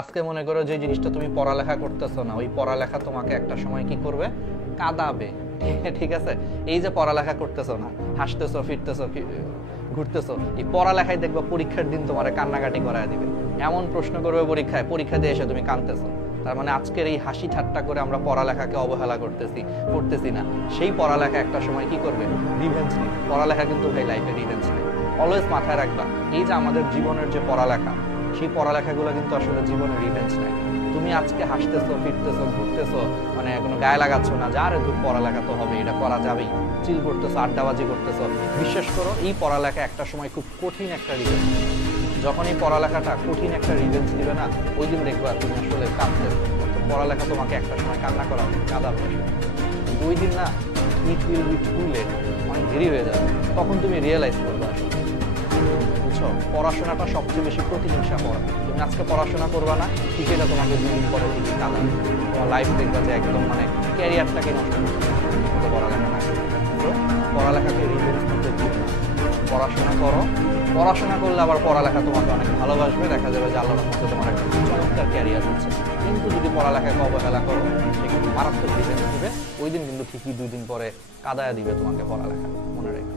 আজকে মনে করো যে জিনিসটা তুমি পড়ালেখা করতেছো না, ওই পড়ালেখা তোমাকে একটা সময় কি করবে, কাঁদাবে। ঠিক আছে, এই যে পড়ালেখা করতেছো না, হাসতেছো, ফিরতেছো, ঘুরতেছো, এই পড়ালেখায় দেখবা পরীক্ষার দিন তোমার কান্নাকাটি করায় দিবে। এমন প্রশ্ন করবে পরীক্ষায়, পরীক্ষা দিয়ে এসে তুমি কাঁদতেছো। তার মানে আজকের এই হাসি ঠাট্টা করে আমরা পড়ালেখাকে অবহেলা করতেছি না। সেই পড়ালেখা একটা সময় কি করবে, রিভেঞ্জ নিবে। পড়ালেখা কিন্তু ভাই লাইফে রিভেঞ্জ নেই। অলওয়েজ মাথায় রাখবা, এই যে আমাদের জীবনের যে পড়ালেখা, সেই পড়ালেখাগুলো কিন্তু আসলে জীবনের রিভেঞ্জ নেই। তুমি আজকে হাসতেছো, ফিরতেছো, ঘুরতেছো, মানে কোনো গায়ে লাগাচ্ছ না, যা রে তুই পড়ালেখা তো হবে, এটা করা যাবেই, চিল করতেছো, আড্ডাবাজি করতেছো। বিশ্বাস করো, এই পড়ালেখা একটা সময় খুব কঠিন একটা রিভেঞ্জ। যখন এই পড়ালেখাটা কঠিন একটা রিভেঞ্জ দিবে না, ওই দিন দেখবা তুমি আসলে কাঁদতেছো। পড়ালেখা তোমাকে একটা সময় কান্না করাবে, কাঁদাবে। ওই দিন না, it will be too late, অনেক দেরি হয়ে যাবে। তখন তুমি রিয়েলাইজ করবে আসলে, বুঝছো, পড়াশোনাটা সবচেয়ে বেশি প্রতিহিংসা পড়া। তুমি আজকে পড়াশোনা করবা না, ঠিক এটা তোমাকে 2 দিন পরে ঠিকই কাঁদাবে। তোমার লাইফ দেখবা যে একদম মানে ক্যারিয়ারটাকে নষ্ট করতে পড়ালেখা না করে। তো পড়ালেখাকে রিভেঞ্জ করতে দিও না, পড়াশোনা করো। পড়াশোনা করলে আবার পড়ালেখা তোমাকে অনেক ভালোবাসবে, দেখা যাবে যে আল্লাহর রহমতে তোমার একটা চমৎকার ক্যারিয়ার হচ্ছে। কিন্তু যদি পড়ালেখাকে অবহেলা করো, সে কিন্তু মারাত্মক রিভেঞ্জ দিবে। ওই দিন কিন্তু ঠিকই 2 দিন পরে কাদায়া দিবে তোমাকে পড়ালেখা, মনে রেখো।